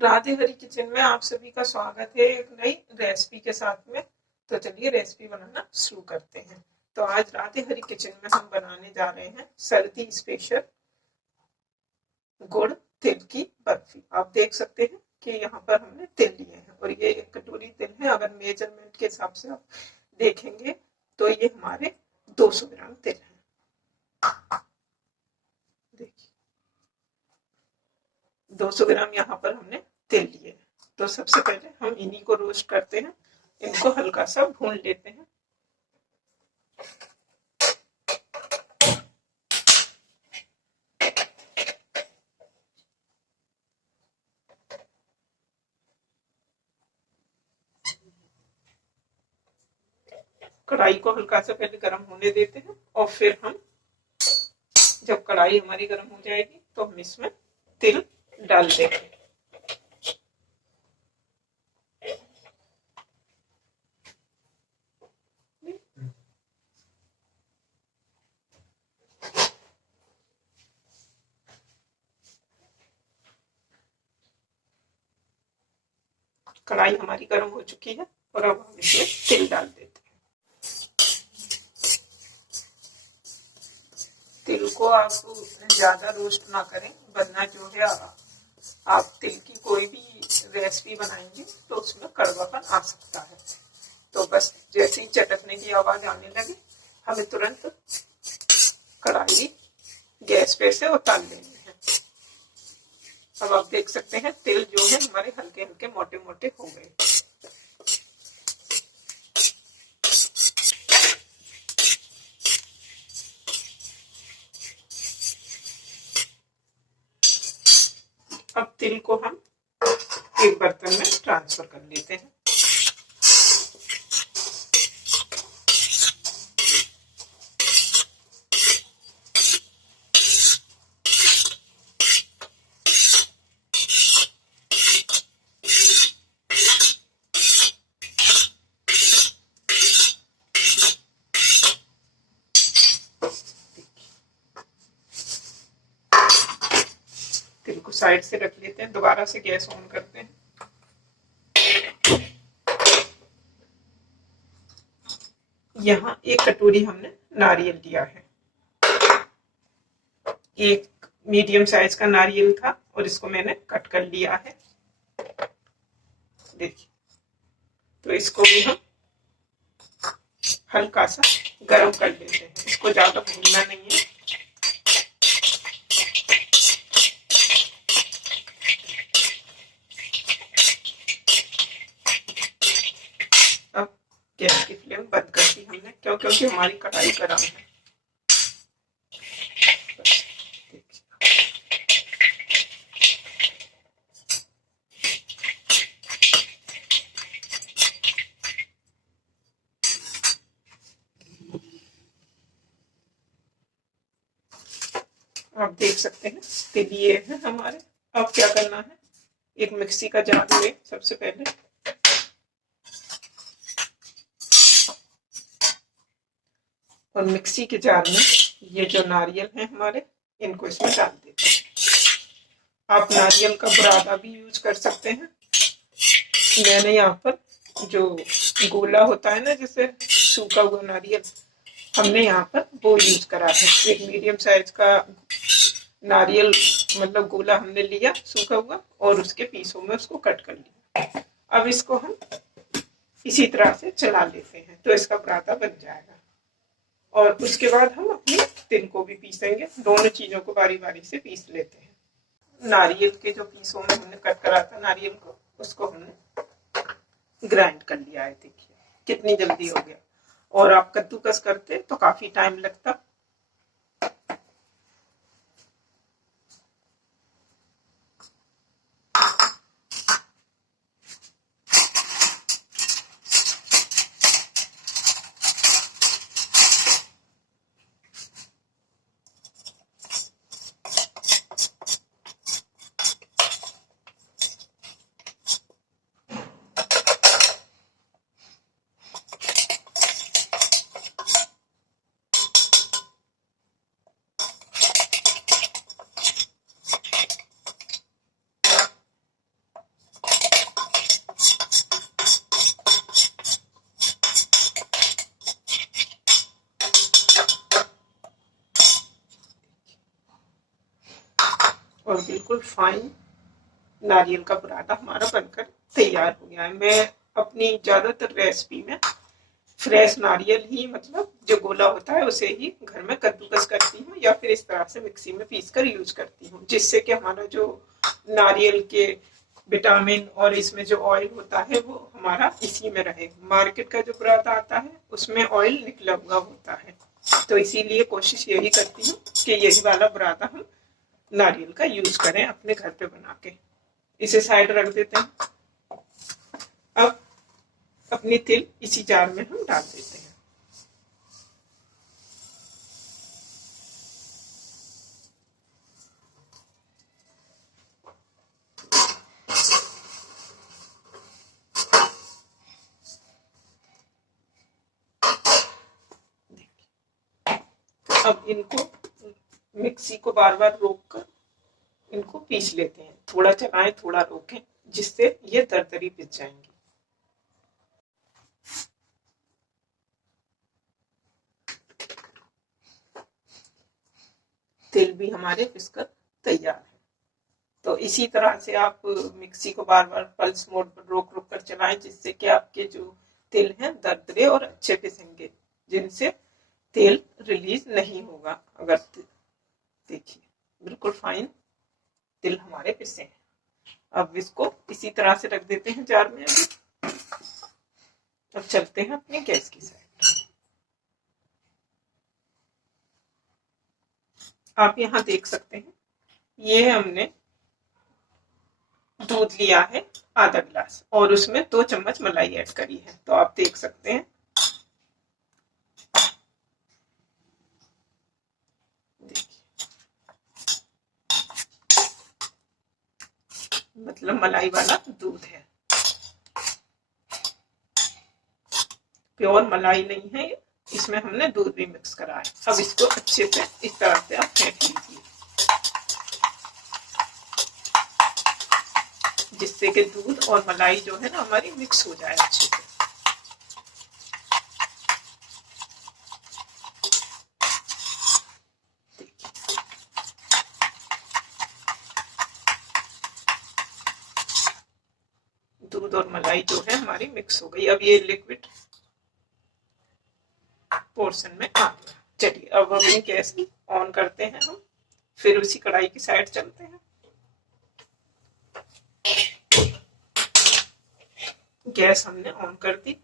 राधे हरी kitchen में आप सभी का स्वागत है एक नई रेसिपी के साथ में। तो चलिए रेसिपी बनाना शुरू करते हैं। तो आज राधे हरी किचन में हम बनाने जा रहे हैं सर्दी स्पेशल गुड़ तिल की बर्फी। आप देख सकते हैं कि यहाँ पर हमने तिल लिए हैं और ये एक कटोरी तिल है। अगर मेजरमेंट के हिसाब से आप देखेंगे तो ये हमारे 200 ग्राम तिल है। देखिए 200 ग्राम यहाँ पर हमने तिल लिए। तो सबसे पहले हम इन्हीं को रोस्ट करते हैं। इनको हल्का सा भून लेते हैं। कढ़ाई को हल्का सा पहले गर्म होने देते हैं और फिर हम जब कढ़ाई हमारी गर्म हो जाएगी तो हम इसमें तिल डाल देंगे। कढ़ाई हमारी गर्म हो चुकी है और अब हम इसमें तिल डाल देते हैं। तिल को आप ज्यादा रोस्ट ना करें, वरना जो है आप तिल की कोई भी रेसिपी बनाएंगे तो उसमें कड़वापन आ सकता है। तो बस जैसे ही चटकने की आवाज आने लगे हमें तुरंत कढ़ाई गैस पे से उतार लेनी है। अब आप देख सकते हैं तिल जो है हमारे हल्के हल्के मोटे मोटे हो गए। अब तिल को हम एक बर्तन में ट्रांसफर कर लेते हैं। तिल को साइड से रख लेते हैं। दोबारा से गैस ऑन करते हैं। यहाँ एक कटोरी हमने नारियल लिया है। एक मीडियम साइज का नारियल था और इसको मैंने कट कर लिया है। देखिए, तो इसको भी हम हल्का सा गरम कर लेते हैं। इसको ज्यादा भूनना नहीं है। अब गैस की फ्लेम बंद कर दी हमने, क्योंकि हमारी कढ़ाई गर्म है। आप देख सकते हैं तिल ये है हमारे। अब क्या करना है, एक मिक्सी का जार ले सबसे पहले। और मिक्सी के जार में ये जो नारियल है हमारे, इनको इसमें डाल देते हैं। आप नारियल का बुरादा भी यूज कर सकते हैं। मैंने यहाँ पर जो गोला होता है ना, जैसे सूखा हुआ नारियल, हमने यहाँ पर वो यूज करा है। एक मीडियम साइज का नारियल मतलब गोला हमने लिया सूखा हुआ और उसके पीसों में उसको कट कर लिया। अब इसको हम इसी तरह से चला लेते हैं तो इसका पराठा बन जाएगा। और उसके बाद हम अपने तिल को भी पीसेंगे। दोनों चीजों को बारी बारी से पीस लेते हैं। नारियल के जो पीसों में हमने कट करा था नारियल को, उसको हमने ग्राइंड कर लिया है। देखिए कितनी जल्दी हो गया। और आप कद्दूकस करते तो काफी टाइम लगता। और बिल्कुल फाइन नारियल का बुरादा हमारा बनकर तैयार हो गया है। मैं अपनी ज्यादातर रेसिपी में फ्रेश नारियल ही, मतलब जो गोला होता है उसे ही घर में कद्दूकस करती हूँ या फिर इस तरह से मिक्सी में पीस कर यूज करती हूँ, जिससे कि हमारा जो नारियल के विटामिन और इसमें जो ऑयल होता है वो हमारा इसी में रहे। मार्केट का जो बुरादा आता है उसमें ऑयल निकला हुआ होता है, तो इसीलिए कोशिश यही करती हूँ कि यही वाला बुरादा हम नारियल का यूज करें अपने घर पे बना के। इसे साइड रख देते हैं। अब अपनी तिल इसी जार में हम डाल देते हैं। अब इनको मिक्सी को बार बार रोक कर इनको पीस लेते हैं। थोड़ा चलाएं, थोड़ा रोकें, जिससे ये दरदरी पिस जाएंगी। तिल भी हमारे पिसकर तैयार है। तो इसी तरह से आप मिक्सी को बार बार पल्स मोड पर रोक रोक कर चलाएं, जिससे कि आपके जो तिल हैं दरदरे और अच्छे पिसेंगे, जिनसे तेल रिलीज नहीं होगा। अगर देखिए बिल्कुल फाइन तिल हमारे पिसे हैं। अब इसको इसी तरह से रख देते हैं जार में। अब चलते हैं अपने गैस की साइड। आप यहाँ देख सकते हैं, ये हमने दूध लिया है आधा गिलास और उसमें 2 चम्मच मलाई ऐड करी है। तो आप देख सकते हैं, मतलब मलाई वाला दूध है, प्योर मलाई नहीं है ये, इसमें हमने दूध भी मिक्स करा है। अब इसको अच्छे से इस तरह से आप फेंट लीजिए, जिससे कि दूध और मलाई जो है ना हमारी मिक्स हो जाए अच्छे से। दूध और मलाई जो है हमारी मिक्स हो गई। अब ये लिक्विड पोर्शन में आ गया। चलिए अब अपनी गैस ऑन करते हैं हम, फिर उसी कढ़ाई की साइड चलते हैं। गैस हमने ऑन कर दी।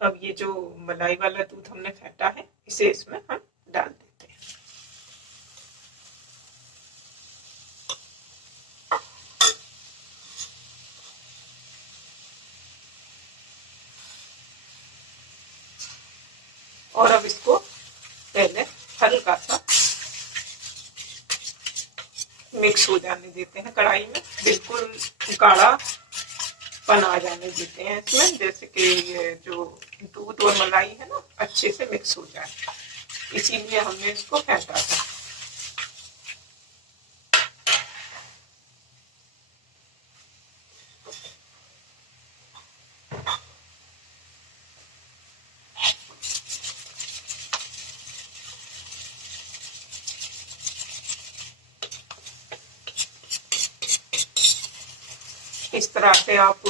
अब ये जो मलाई वाला दूध हमने फेंटा है इसे इसमें हम डाल देते हैं। और अब इसको पहले हल्का सा मिक्स हो जाने देते हैं कढ़ाई में, बिल्कुल गाढ़ा पन आ जाने देते हैं इसमें, जैसे कि ये जो दूध और मलाई है ना अच्छे से मिक्स हो जाए, इसीलिए हमने इसको फेंटा था। इस तरह से आप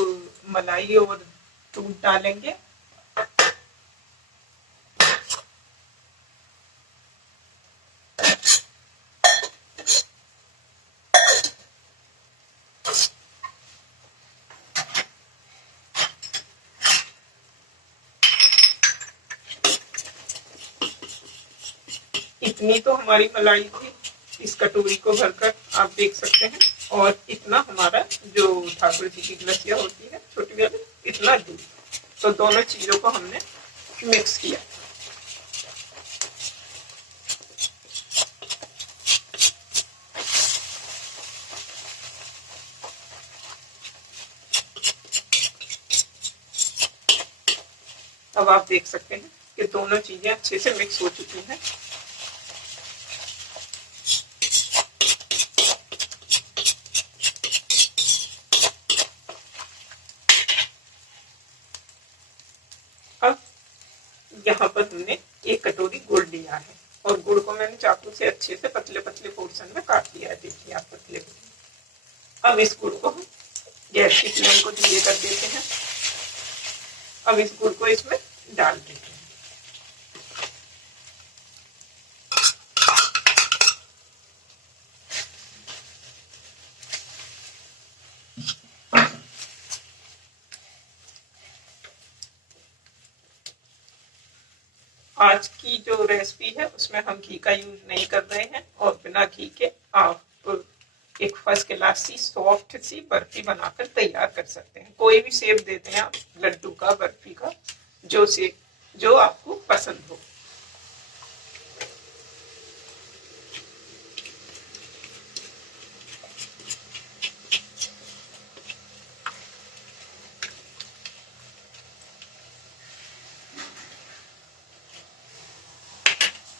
मलाई और दूध डालेंगे इतनी तो हमारी मलाई थी इस कटोरी को भरकर, आप देख सकते हैं। और इतना हमारा जो ठाकुर जी की ग्लसिया होती है छोटी वाली, इतना दूध। तो दोनों चीजों को हमने मिक्स किया। अब आप देख सकते हैं कि दोनों चीजें अच्छे से मिक्स हो चुकी हैं। यहाँ पर हमने 1 कटोरी गुड़ लिया है और गुड़ को मैंने चाकू से अच्छे से पतले पतले पोर्शन में काट लिया है। देखिए आप पतले पतले। अब इस गुड़ को हम गैस की फ्लेम को धीरे कर देते हैं। अब इस गुड़ को इसमें डाल देते हैं। आज की जो रेसिपी है उसमें हम घी का यूज नहीं कर रहे हैं और बिना घी के आप एक फर्स्ट क्लास सी सॉफ्ट सी बर्फी बनाकर तैयार कर सकते हैं। कोई भी शेप देते हैं आप, लड्डू का, बर्फी का, जो शेप जो आपको पसंद हो।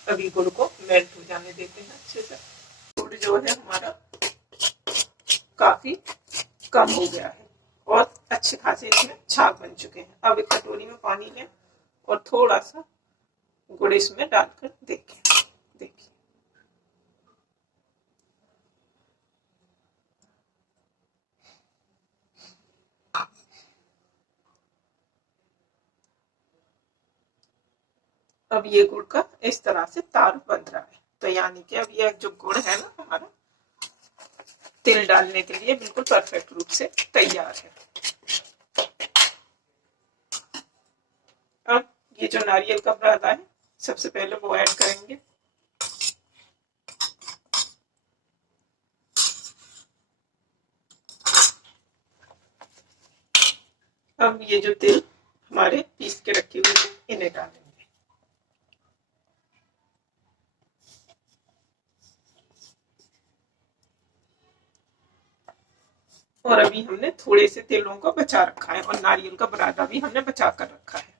अभी गुड़ को मेल्ट हो जाने देते हैं अच्छे से। गुड़ जो है हमारा काफी कम हो गया है और अच्छे खासे इसमें छाग बन चुके हैं। अब एक कटोरी में पानी लें और थोड़ा सा गुड़ इसमें डालकर देखिए। अब ये गुड़ का इस तरह से तार बन रहा है। तो यानी कि अब ये जो गुड़ है ना हमारा तिल डालने के लिए बिल्कुल परफेक्ट रूप से तैयार है। अब ये जो नारियल का बुरादा है सबसे पहले वो ऐड करेंगे। अब ये जो तिल हमारे पीस के रखे हुए हैं इन्हें डालेंगे। और अभी हमने थोड़े से तिलों को बचा रखा है और नारियल का बुरादा भी हमने बचा कर रखा है।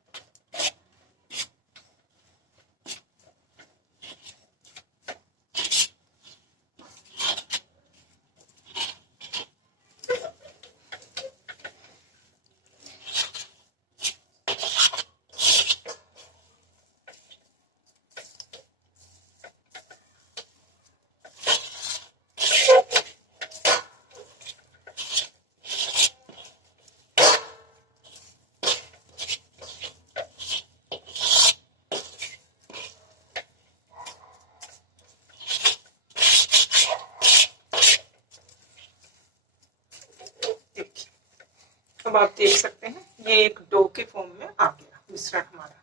अब आप देख सकते हैं ये एक डो के फॉर्म में आ गया मिश्रण हमारा।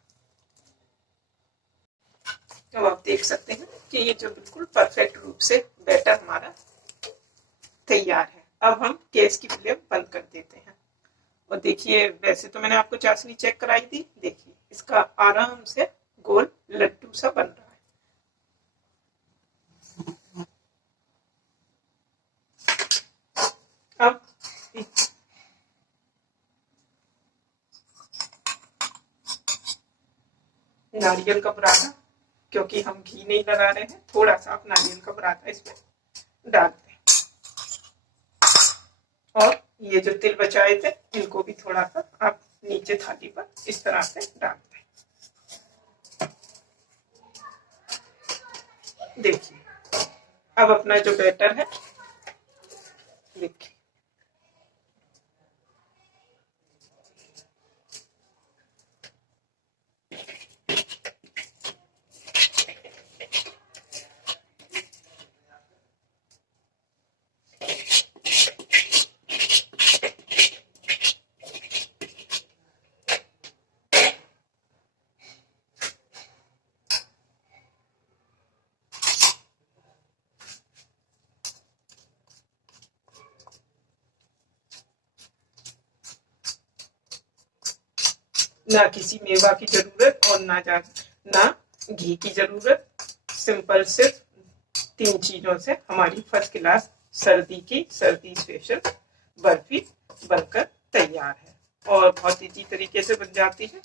अब आप देख सकते हैं कि ये जो बिल्कुल परफेक्ट रूप से बैटर हमारा तैयार है। अब हम गैस की फ्लेम बंद कर देते हैं और देखिए वैसे तो मैंने आपको चाशनी चेक कराई थी। देखिए इसका आराम से गोल लड्डू सा बन रहा है। अब नारियल का बुरादा, क्योंकि हम घी नहीं लगा रहे हैं, थोड़ा सा आप नारियल का बुरादा इसमें डाल दें और ये जो तिल बचाए थे इनको भी थोड़ा सा आप नीचे थाली पर इस तरह से डाल दें। देखिए अब अपना जो बैटर है देखिए ना किसी मेवा की जरूरत और ना घी की जरूरत। सिंपल सिर्फ 3 चीजों से हमारी फर्स्ट क्लास सर्दी स्पेशल बर्फी बनकर तैयार है और बहुत इजी तरीके से बन जाती है।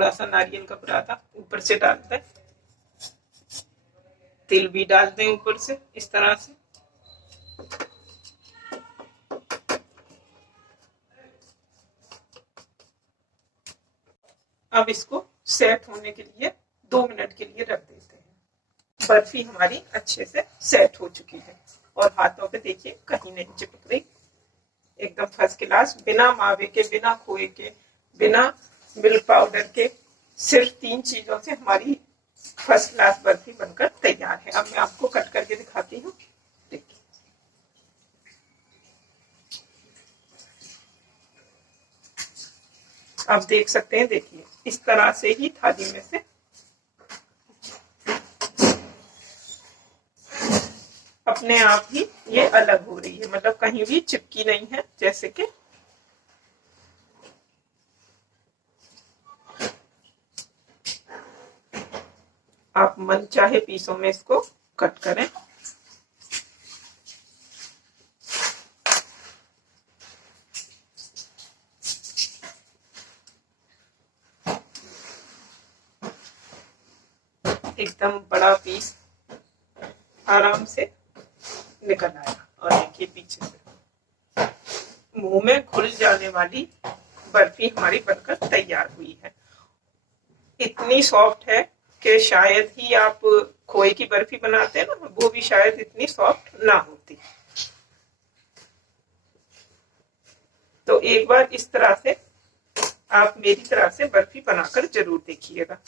थोड़ा सा नारियल का बुरादा ऊपर से डाल दें, तिल भी डाल दें ऊपर से इस तरह से। अब इसको सेट होने के लिए 2 मिनट के लिए रख देते हैं। बर्फी हमारी अच्छे से सेट हो चुकी है और हाथों पे देखिए कहीं नहीं चिपक रही, एकदम फर्स्ट क्लास, बिना मावे के, बिना खोए के, बिना मिल्क पाउडर के, सिर्फ 3 चीजों से हमारी फर्स्ट क्लास बर्फी बनकर तैयार है। अब मैं आपको कट करके दिखाती हूँ, देखिए। आप देख सकते हैं, देखिए इस तरह से ही थाली में से अपने आप ही ये अलग हो रही है, मतलब कहीं भी चिपकी नहीं है। जैसे कि आप मन चाहे पीसों में इसको कट करें। एकदम बड़ा पीस आराम से निकल आएगा। और देखिए पीछे से मुंह में घुल जाने वाली बर्फी हमारी बनकर तैयार हुई है। इतनी सॉफ्ट है कि शायद ही आप खोए की बर्फी बनाते हैं ना, वो भी शायद इतनी सॉफ्ट ना होती। तो एक बार इस तरह से आप मेरी तरह से बर्फी बनाकर जरूर देखिएगा।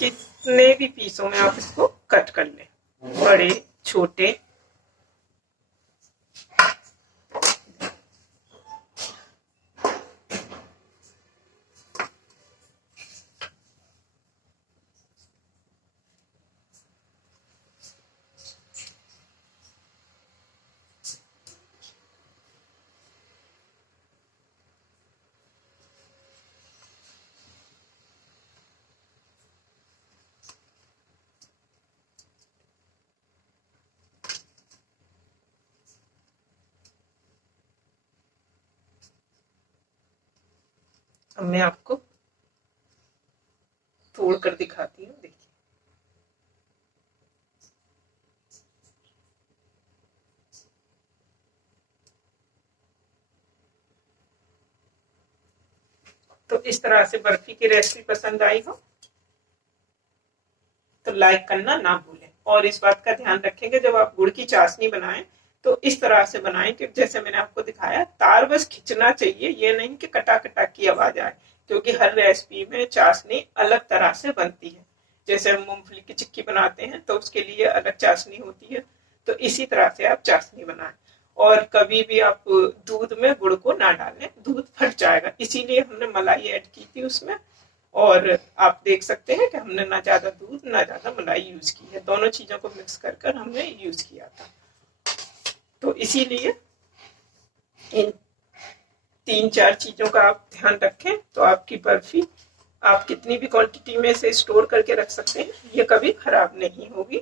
कितने भी पीसों में आप इसको कट कर लें, बड़े छोटे। अब मैं आपको तोड़ कर दिखाती हूँ, देखिए। तो इस तरह से बर्फी की रेसिपी पसंद आई हो तो लाइक करना ना भूलें। और इस बात का ध्यान रखेंगे जब आप गुड़ की चाशनी बनाएं तो इस तरह से बनाएं कि जैसे मैंने आपको दिखाया, तार बस खिंचना चाहिए, ये नहीं कि कटा कटा की आवाज आए, क्योंकि हर रेसिपी में चाशनी अलग तरह से बनती है। जैसे हम मूंगफली की चिक्की बनाते हैं तो उसके लिए अलग चाशनी होती है, तो इसी तरह से आप चाशनी बनाएं। और कभी भी आप दूध में गुड़ को ना डालें, दूध फट जाएगा, इसीलिए हमने मलाई ऐड की थी उसमें। और आप देख सकते हैं कि हमने ना ज्यादा दूध ना ज्यादा मलाई यूज की है, दोनों चीजों को मिक्स कर कर हमने यूज किया था। तो इसीलिए इन 3-4 चीजों का आप ध्यान रखें तो आपकी बर्फी आप कितनी भी क्वांटिटी में से स्टोर करके रख सकते हैं, ये कभी खराब नहीं होगी।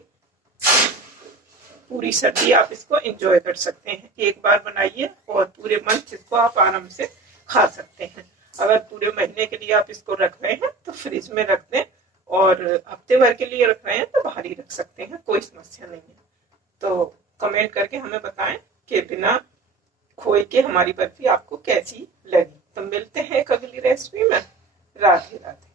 पूरी सर्दी आप इसको एंजॉय कर सकते हैं। एक बार बनाइए और पूरे मंथ इसको आप आराम से खा सकते हैं। अगर पूरे महीने के लिए आप इसको रख रहे हैं तो फ्रिज में रख दें, और हफ्ते भर के लिए रख रहे हैं तो बाहर ही रख सकते हैं, कोई समस्या नहीं है। तो कमेंट करके हमें बताएं कि बिना खोए के हमारी बर्फी आपको कैसी लगी। तो मिलते हैं एक अगली रेसिपी में। राधे राधे।